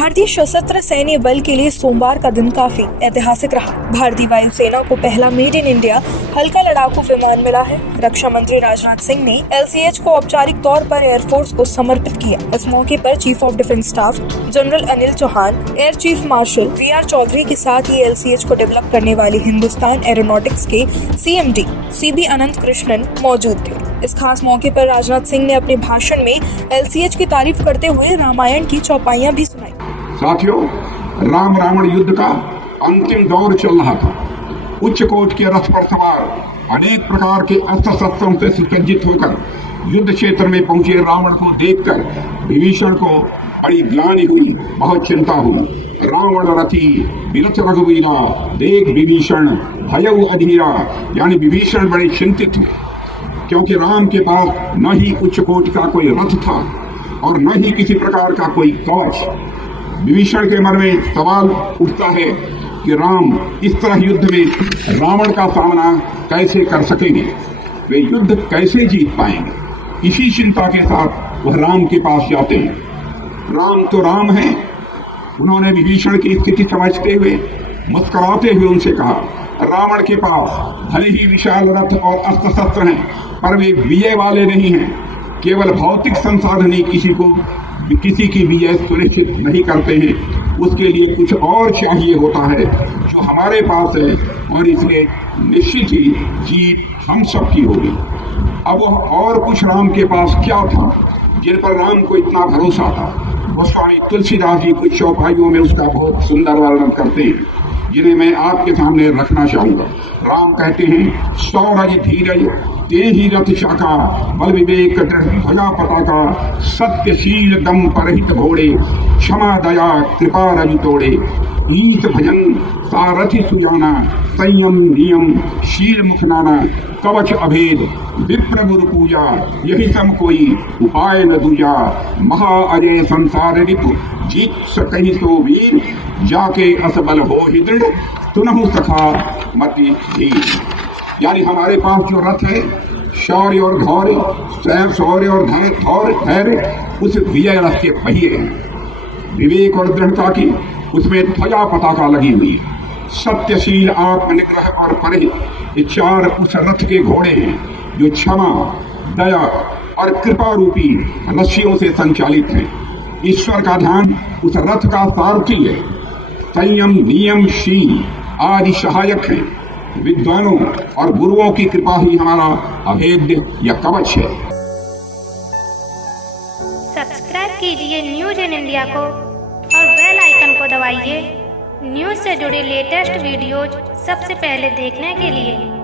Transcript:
भारतीय सशस्त्र सैन्य बल के लिए सोमवार का दिन काफी ऐतिहासिक रहा। भारतीय वायुसेना को पहला मेड इन इंडिया हल्का लड़ाकू विमान मिला है। रक्षा मंत्री राजनाथ सिंह ने LCH को औपचारिक तौर पर एयरफोर्स को समर्पित किया। इस मौके पर chief of defence staff general Anil Chauhan, air chief marshal VR Chaudhari के साथ ही LCH को डेवलप करने वाली हिंदुस्तान एरोनॉटिक्स के CMD CB अनंत कृष्णन मौजूद थे। इस खास मौके पर राजनाथ सिंह ने अपने भाषण में LCH की तारीफ करते हुए रामायण की चौपाइयां भी सुनाई। साथियों, राम रावण युद्ध का अंतिम दौर चल रहा था। उच्च कोट के रथ पर सवार अनेक प्रकार के अस्त्र शस्त्रों से सुसज्जित होकर युद्ध क्षेत्र में पहुंचे रावण को देखकर विभीषण को बड़ी ग्लानि हुई, बहुत चिंता हुई। रावण रथी बिरथ रघुवीरा देख विभीषण भयउ अधीरा, यानी विभीषण बड़े चिंतित थे क्योंकि राम के पास न ही उच्च कोट का कोई रथ था और न ही किसी प्रकार का कोई कवच। विभीषण के मन में सवाल उठता है कि राम इस तरह युद्ध में रावण का सामना कैसे कर सकेंगे, वे युद्ध कैसे जीत पाएंगे। इसी चिंता के साथ वह राम के पास जाते हैं। राम तो राम है। उन्होंने विभीषण की स्थिति समझते हुए मुस्कुराते हुए उनसे कहा, रावण के पास भले ही विशाल रथ और अस्त्र शस्त्र हैं, पर वे विजय वाले नहीं हैं। केवल भौतिक संसाधन ही किसी की विजय सुनिश्चित नहीं करते हैं। उसके लिए कुछ और चाहिए होता है जो हमारे पास है, और इसलिए निश्चित ही जीत हम सबकी होगी। अब वह और कुछ राम के पास क्या था जिन पर राम को इतना भरोसा था। गोस्वामी तुलसीदास जी कुछ चौपाइयों में उसका बहुत सुंदर वर्णन करते हैं, जिन्हें मैं आपके सामने रखना चाहूंगा। राम कहते हैं, सौरज धीरज ते ही रथ शाखा, बल विवेक ध्वजा पताका, सत्यशील दम परहित घोड़े, क्षमा दया कृपा रवि तोड़े, नीत भजन सारथि सुजाना, संयम नियम शील मुख नाना, कवच अभेद विप्र गुरु पूजा, यही सम कोई उपाय न दूजा, महा अजय संसार रिपु जीत सकहि सो वीर, जाके असबल हो ही दृढ़, सुनहु सखा मति धीर। यानी हमारे पास जो रथ है, शौर्य और धैर्य, शौर्य और धैर्य उस विजय रथ के पहिए हैं। विवेक और दृढ़ता की उसमें ध्वजा पताका लगी हुई है। सत्यशील आत्मनिग्रह और परे, ये चार उस रथ के घोड़े हैं जो क्षमा दया और कृपा रूपी रस्सियों से संचालित हैं। ईश्वर का ध्यान उस रथ का सारथी है। संयम नियम शील आदि सहायक हैं। विद्वानों और गुरुओं की कृपा ही हमारा अभेद्य या कवच है। सब्सक्राइब कीजिए न्यूज इन इंडिया को और बेल आइकन को दबाइए न्यूज से जुड़े लेटेस्ट वीडियोज सबसे पहले देखने के लिए।